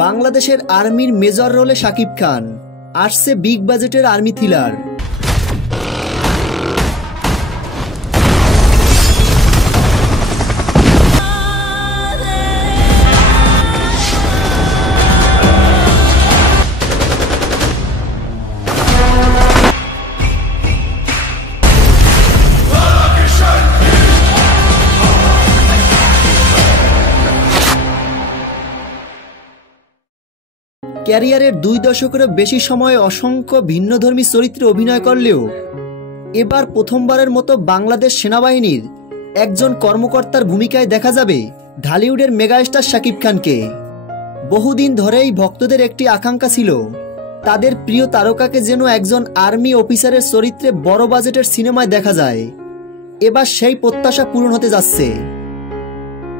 বাংলাদেশের আর্মির মেজর রোলে শাকিব খান আসছে বিগ বাজেটের আর্মি থ্রিলার। ক্যারিয়ারের 2 দশকেরও বেশি সময় অসংখ্য ভিন্নধর্মী চরিত্রে অভিনয় করলেও এবার প্রথমবারের মতো বাংলাদেশ সেনাবাহিনীর একজন কর্মকর্তার ভূমিকায় দেখা যাবে ঢালিউডের মেগাস্টার শাকিব খানকে। বহুদিন ধরেই ভক্তদের একটি আকাঙ্ক্ষা ছিল তাদের প্রিয় তারকাকে যেন একজন আর্মি অফিসারের চরিত্রে বড় বাজেটের সিনেমায় দেখা যায়। এবার সেই প্রত্যাশা পূরণ হতে যাচ্ছে।